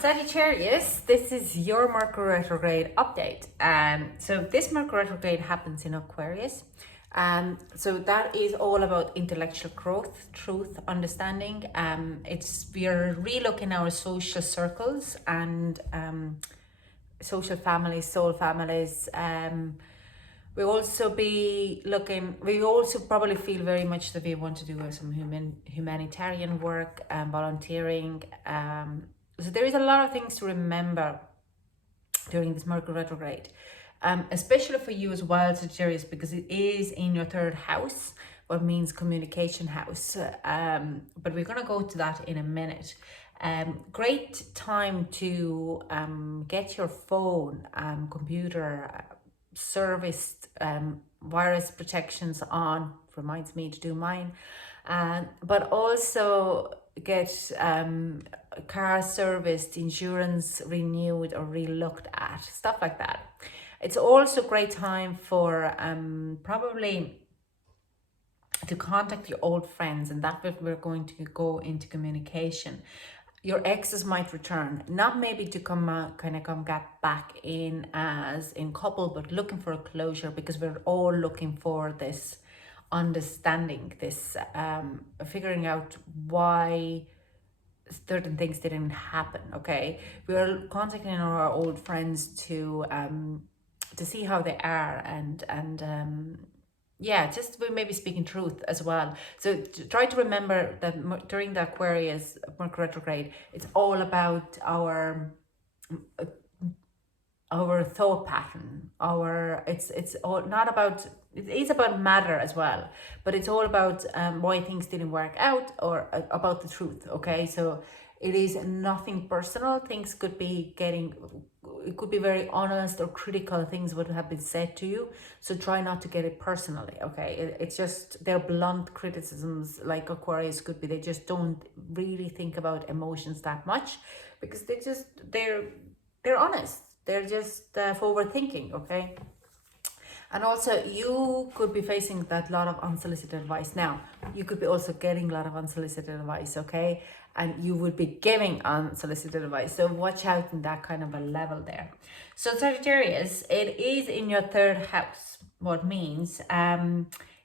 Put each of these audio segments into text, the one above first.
Sagittarius, this is your Mercury retrograde update. So this Mercury retrograde happens in Aquarius. So that is all about intellectual growth, truth, understanding. We're relooking our social circles and social families, soul families. We also probably feel very much that we want to do some humanitarian work and volunteering. So there is a lot of things to remember during this Mercury retrograde, especially for you as well, Sagittarius, because it is in your third house, what means communication house. But we're going to go to that in a minute. Great time to get your phone, computer, serviced, virus protections on. Reminds me to do mine. But also get car serviced, insurance renewed or re-looked at, stuff like that. It's also a great time for probably to contact your old friends, and that we're going to go into communication. Your exes might return, not maybe to come get back in as in couple, but looking for a closure, because we're all looking for this understanding, this figuring out why certain things didn't happen. Okay, we are contacting our old friends to see how they are, and yeah, just we maybe speaking truth as well. So try to remember that during the Aquarius Mercury retrograde, it's all about our thought pattern. It's all not about, it is about matter as well, but it's all about why things didn't work out, or about the truth. Okay, so it is nothing personal. Things could be it could be very honest or critical things would have been said to you, so try not to get it personally. Okay, it's just they're blunt criticisms, like Aquarius could be. They just don't really think about emotions that much, because they're honest. They're just forward thinking. Okay. And also you could be facing that lot of unsolicited advice. Now, you could be also getting a lot of unsolicited advice, okay? And you would be giving unsolicited advice. So watch out in that kind of a level there. So Sagittarius, it is in your third house, what means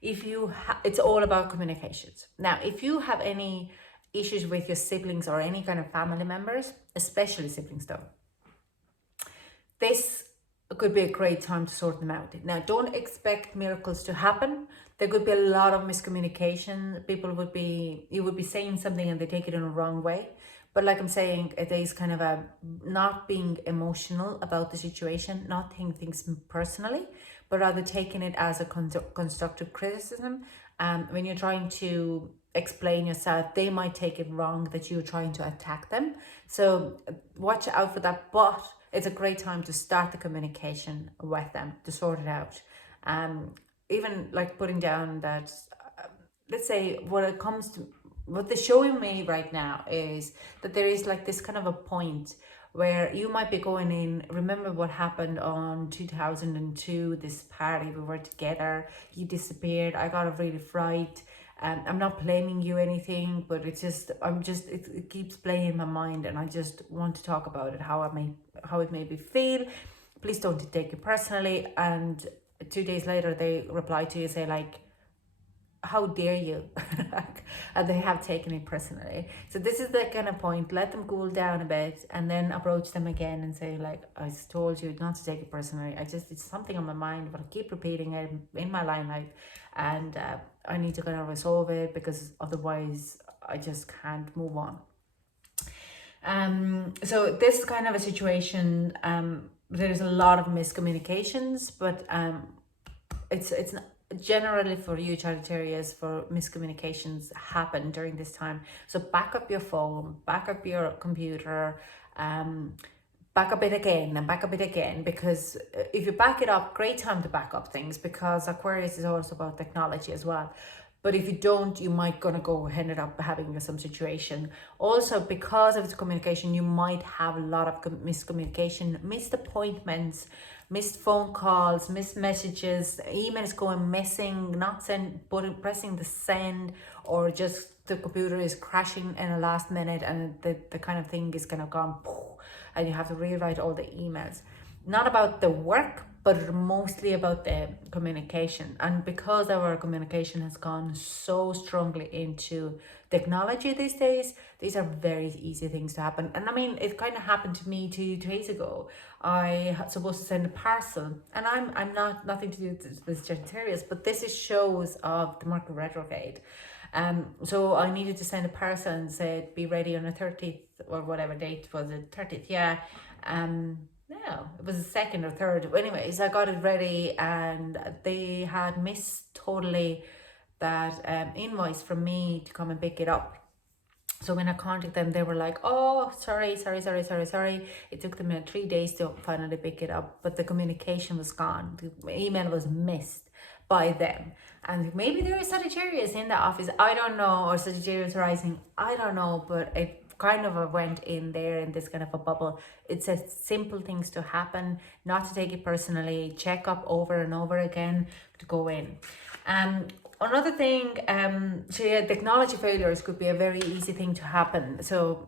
it's all about communications. Now, if you have any issues with your siblings or any kind of family members, especially siblings though, this could be a great time to sort them out. Now, don't expect miracles to happen. There could be a lot of miscommunication. You would be saying something and they take it in a wrong way. But like I'm saying, it is kind of a not being emotional about the situation, not taking things personally, but rather taking it as a constructive criticism. When you're trying to explain yourself, they might take it wrong that you're trying to attack them. So watch out for that. But it's a great time to start the communication with them, to sort it out. Even like putting down that, let's say what they're showing me right now is that there is like this kind of a point where you might be going in. Remember what happened on 2002, this party, we were together, you disappeared, I got a really fright. I'm not blaming you anything, but it keeps playing in my mind, and I just want to talk about it, how it made me feel. Please don't take it personally. And 2 days later, they reply to you, say like, how dare you? And they have taken it personally. So this is the kind of point. Let them cool down a bit, and then approach them again and say like, I told you not to take it personally. It's something on my mind, but I keep repeating it in my limelight, and I need to kind of resolve it, because otherwise I just can't move on. So this is kind of a situation. There's a lot of miscommunications, but it's not generally for you, Sagittarius, for miscommunications happen during this time. So back up your phone, back up your computer, back up it again and back up it again, because if you back it up, great time to back up things, because Aquarius is also about technology as well. But if you don't, you might end up having some situation. Also, because of the communication, you might have a lot of miscommunication, missed appointments, missed phone calls, missed messages, emails going missing, not pressing the send, or just the computer is crashing in a last minute, and the kind of thing is kind of gone. and you have to rewrite all the emails. Not about the work, but mostly about the communication. And because our communication has gone so strongly into technology these days, these are very easy things to happen. And I mean, it kind of happened to me 2 days ago. I was supposed to send a parcel, and I'm not nothing to do with this Sagittarius, but this is shows of the Mercury retrograde. So I needed to send a parcel and said be ready on the 30th or whatever date was it, 30th, yeah. No, it was the 2nd or 3rd. Anyways, I got it ready, and they had missed totally that invoice from me to come and pick it up. So when I contacted them, they were like, oh, sorry. It took them 3 days to finally pick it up, but the communication was gone. The email was missed by them. And maybe there is Sagittarius in the office, I don't know, or Sagittarius rising, I don't know, but it kind of went in there in this kind of a bubble. It says simple things to happen, not to take it personally, check up over and over again to go in. Another thing, so yeah, technology failures could be a very easy thing to happen. So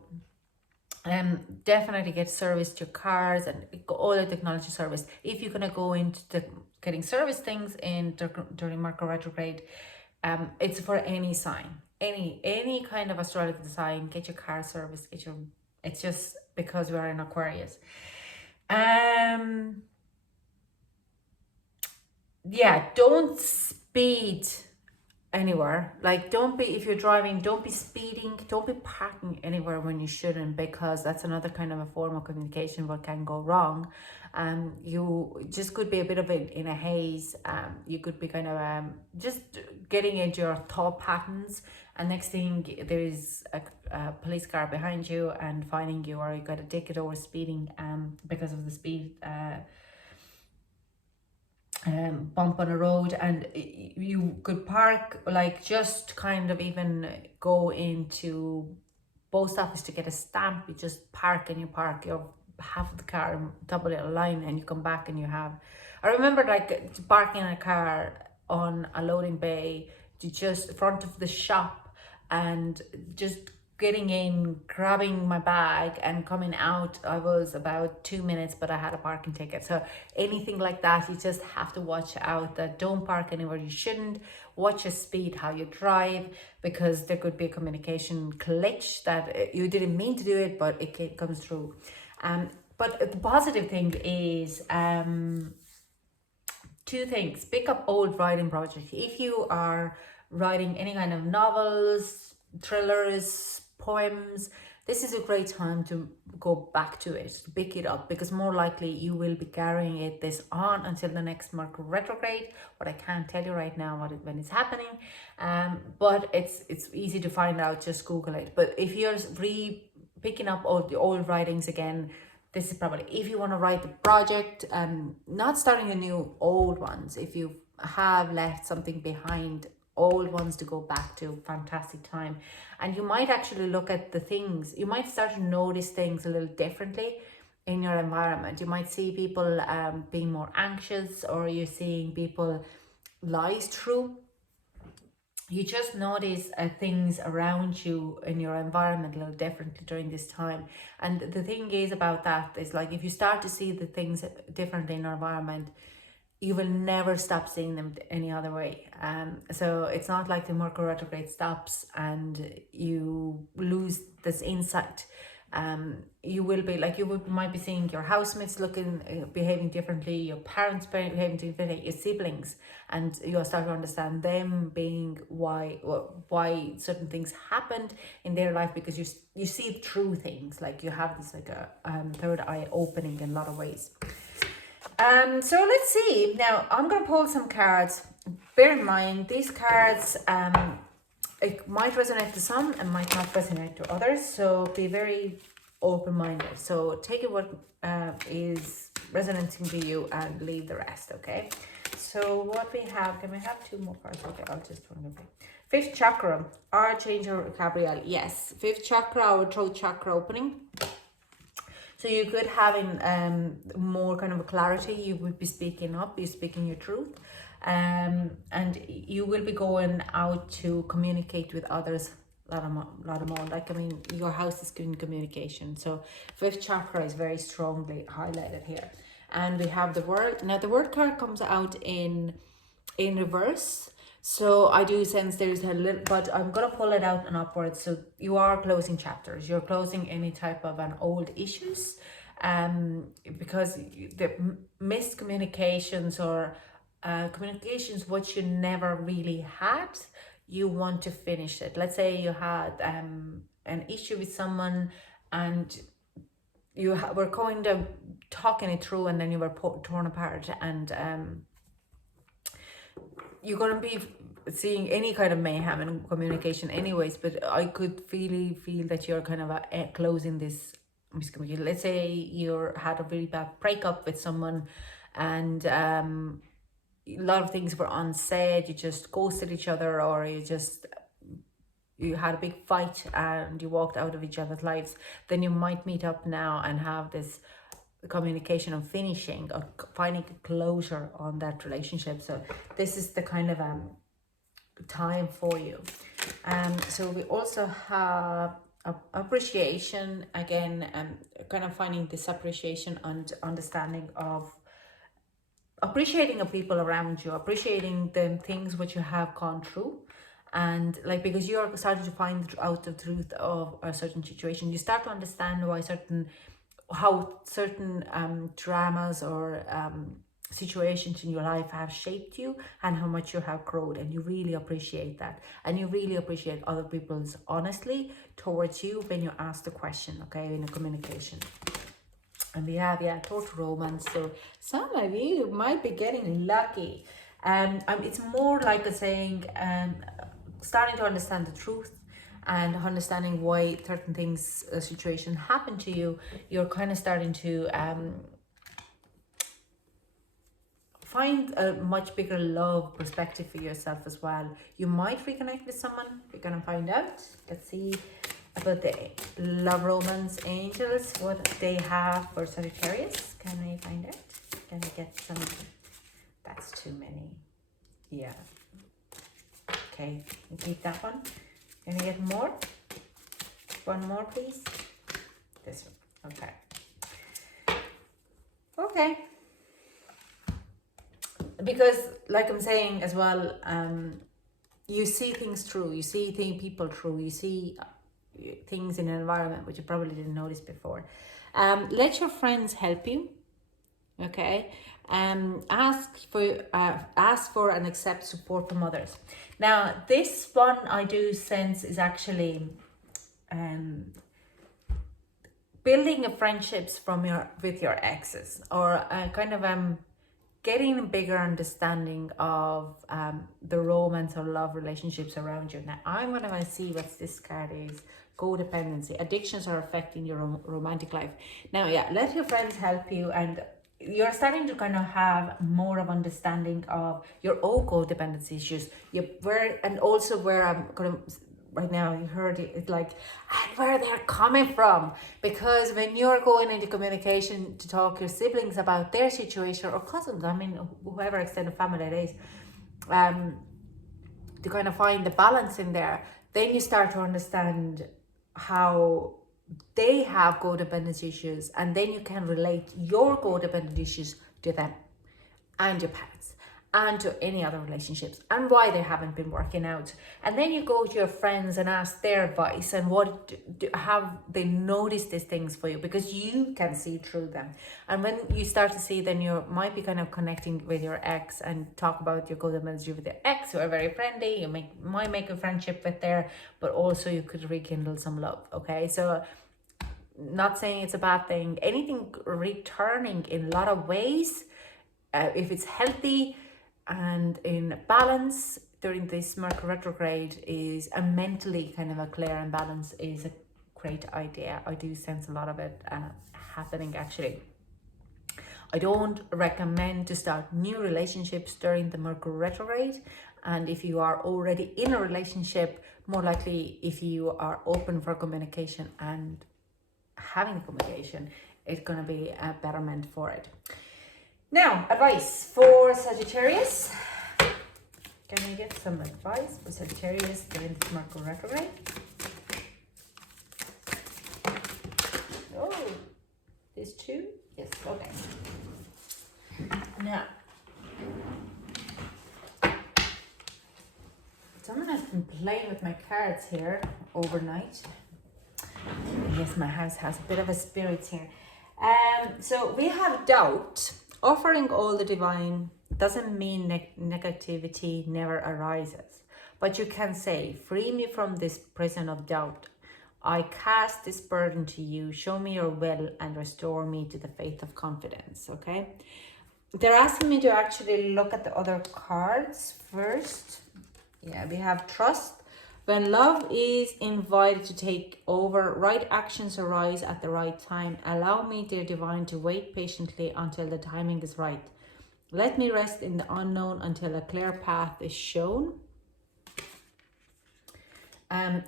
definitely get serviced your cars and all the technology service. If you're gonna go into getting service things during Mercury retrograde, it's for any sign, any kind of astrological sign. Get your car serviced. It's just because we are in Aquarius. Yeah, don't speed anywhere. Like, don't be, if you're driving, don't be speeding, don't be parking anywhere when you shouldn't, because that's another kind of a form of communication what can go wrong. You just could be a bit of in a haze. You could be kind of just getting into your thought patterns, and next thing there is a police car behind you and finding you, or you got a ticket over speeding because of the speed bump on a road. And you could park, like, just kind of even go into post office to get a stamp. You just park, and you park your half of the car and double it a line, and you come back and you have, I remember like parking a car on a loading bay to just front of the shop, and just getting in, grabbing my bag and coming out. I was about 2 minutes, but I had a parking ticket. So anything like that, you just have to watch out that don't park anywhere you shouldn't. Watch your speed, how you drive, because there could be a communication glitch that you didn't mean to do it, but it comes through. But the positive thing is two things. Pick up old writing projects. If you are writing any kind of novels, thrillers, poems, this is a great time to go back to it, to pick it up, because more likely you will be carrying this on until the next Mercury retrograde. What I can't tell you right now when it's happening, but it's easy to find out. Just Google it. But if you're picking up all the old writings again, this is probably, if you want to write a project, not starting a new old ones. If you have left something behind, old ones to go back to, fantastic time. And you might actually look at the things, you might start to notice things a little differently in your environment. You might see people being more anxious, or you're seeing people lies through. You just notice things around you in your environment a little differently during this time. And the thing is about that is, like, if you start to see the things differently in your environment, you will never stop seeing them any other way. So it's not like the Mercury retrograde stops and you lose this insight. You will be like, might be seeing your housemates behaving differently, your parents behaving differently, your siblings, and you'll start to understand them being why certain things happened in their life, because you see through things. Like, you have this like a third eye opening in a lot of ways. So let's see. Now I'm going to pull some cards. Bear in mind, these cards, it might resonate to some and might not resonate to others. So be very open-minded. So take it what is resonating to you and leave the rest, okay? So what we have, can we have two more cards? Okay, I'll just one of them. Fifth chakra, Archangel Gabriel. Yes, fifth chakra, our throat chakra opening. So you could have more kind of a clarity. You would be speaking up, you're speaking your truth. And you will be going out to communicate with others lot of more. Like, I mean, your house is in communication. So fifth chakra is very strongly highlighted here. And we have the World. Now the World card comes out in reverse. So I do sense there's a little, but I'm going to pull it out and upwards. So you are closing chapters. You're closing any type of an old issues, because the miscommunications or communications what you never really had, you want to finish it. Let's say you had an issue with someone and you were kind of talking it through, and then you were torn apart, and you're going to be seeing any kind of mayhem in communication anyways. But I could really feel that you're kind of closing this miscommunication. Let's say you had a really bad breakup with someone, and a lot of things were unsaid, you just ghosted each other, or you had a big fight and you walked out of each other's lives. Then you might meet up now and have this communication of finishing or finding a closure on that relationship. So this is the kind of time for you. So we also have appreciation again, kind of finding this appreciation and understanding of appreciating the people around you, appreciating the things which you have gone through. And like, because you're starting to find out the truth of a certain situation, you start to understand how certain dramas or situations in your life have shaped you, and how much you have grown, and you really appreciate that. And you really appreciate other people's honesty towards you when you ask the question, okay, in a communication. And we have, total romance. So some of you might be getting lucky. It's more like a saying, starting to understand the truth and understanding why certain things, situation happen to you. You're kind of starting to find a much bigger love perspective for yourself as well. You might reconnect with someone. You're gonna find out. Let's see about the love romance angels, what they have for Sagittarius. Can I find out? Can I get some? That's too many. Yeah. Okay, you keep that one. Can I get more? One more, please. This one. Okay. Okay. Because, like I'm saying as well, you see things through. You see people through. You see things in an environment which you probably didn't notice before. Let your friends help you. Okay. Ask for and accept support from others. Now this one I do sense is actually building friendships with your exes, or kind of getting a bigger understanding of the romance or love relationships around you. Now I'm gonna see what this card is. Codependency. Addictions are affecting your romantic life. Now let your friends help you, and you're starting to kind of have more of understanding of your own codependency issues. And also where I'm going to, right now, you heard it like, and where they're coming from. Because when you're going into communication to talk to your siblings about their situation, or cousins, I mean, whoever extended family it is, to kind of find the balance in there, then you start to understand how they have codependent issues, and then you can relate your codependent issues to them and your parents and to any other relationships, and why they haven't been working out. And then you go to your friends and ask their advice, and what have they noticed these things for you, because you can see through them. And when you start to see, then you might be kind of connecting with your ex and talk about your codependency with your ex, who are very friendly. You might make a friendship with there, but also you could rekindle some love. Okay, so not saying it's a bad thing. Anything returning in a lot of ways, if it's healthy and in balance during this Mercury retrograde, is a mentally kind of a clear and balance, is a great idea. I do sense a lot of it happening actually. I don't recommend to start new relationships during the Mercury retrograde. And if you are already in a relationship, more likely if you are open for communication and having communication, it's going to be a betterment for it. Now, advice for Sagittarius. Can I get some advice for Sagittarius during this Mercury retrograde? This too? Yes, okay. Now, someone has been playing with my cards here overnight. Yes, my house has a bit of a spirit here. So we have doubt. Offering all the divine doesn't mean negativity never arises. But you can say, free me from this prison of doubt. I cast this burden to you. Show me your will and restore me to the faith of confidence. Okay. They're asking me to actually look at the other cards first. Yeah, we have trust. When love is invited to take over, right actions arise at the right time. Allow me, dear divine, to wait patiently until the timing is right. Let me rest in the unknown until a clear path is shown.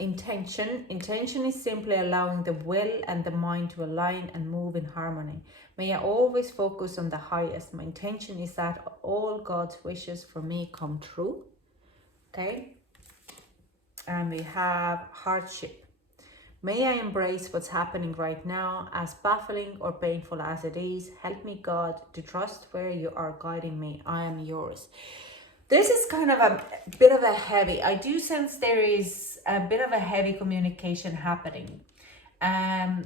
Intention. Intention is simply allowing the will and the mind to align and move in harmony. May I always focus on the highest. My intention is that all God's wishes for me come true. Okay. And we have hardship. May I embrace what's happening right now, as baffling or painful as it is. Help me, God, to trust where you are guiding me. I am yours. This is kind of a bit of a heavy. I do sense there is a bit of a heavy communication happening. And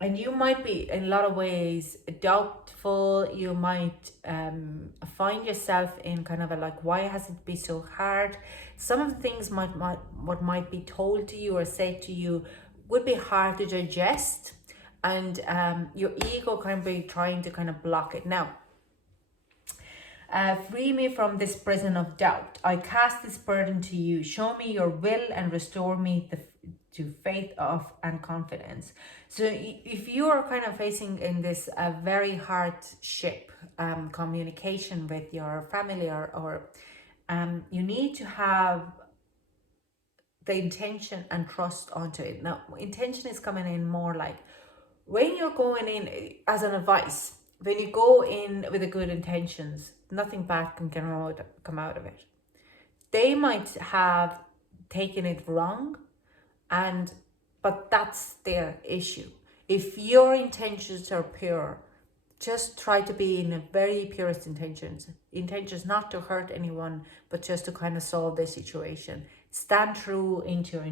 you might be, in a lot of ways, doubtful. You might find yourself in kind of a like, why has it been so hard? Some of the things what might be told to you or said to you would be hard to digest. And your ego can be trying to kind of block it. Now, free me from this prison of doubt. I cast this burden to you. Show me your will and restore me to faith of and confidence. So if you are kind of facing in this very hardship communication with your family or you need to have the intention and trust onto it. Now, intention is coming in more like when you're going in as an advice, when you go in with the good intentions, nothing bad can come out of it. They might have taken it wrong, but that's their issue. If your intentions are pure, just try to be in a very purest intentions not to hurt anyone, but just to kind of solve the situation. Stand true into your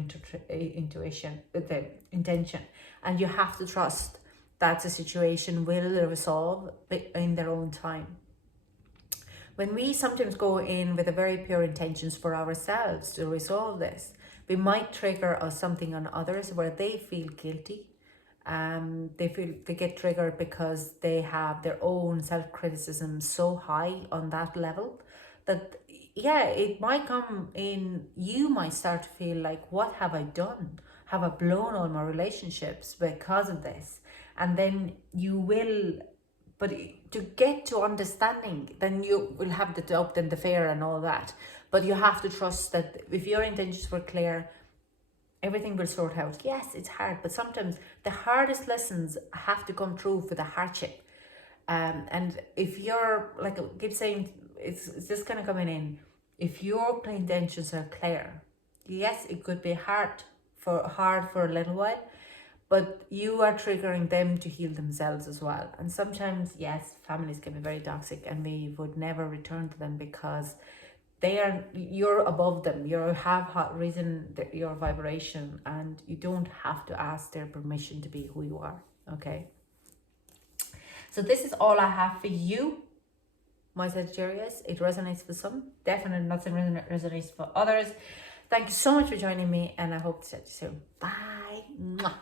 intuition with the intention, and you have to trust that the situation will resolve in their own time. When we sometimes go in with a very pure intentions for ourselves to resolve this, we might trigger something on others where they feel guilty. They get triggered because they have their own self-criticism so high on that level that, yeah, it might come in. You might start to feel like, what have I done? Have I blown all my relationships because of this? And then you will, but to get to understanding, then you will have the doubt and the fear and all that. But you have to trust that if your intentions were clear, everything will sort out. Yes, it's hard, but sometimes the hardest lessons have to come through for the hardship. And if you're, like I keep saying, it's just kind of coming in. If your intentions are clear, yes, it could be hard for a little while, but you are triggering them to heal themselves as well. And sometimes, yes, families can be very toxic, and we would never return to them because you're above them. You have risen your vibration, and you don't have to ask their permission to be who you are. Okay. So this is all I have for you, my Sagittarius. It resonates for some, definitely not resonates for others. Thank you so much for joining me, and I hope to see you soon. Bye. Mwah.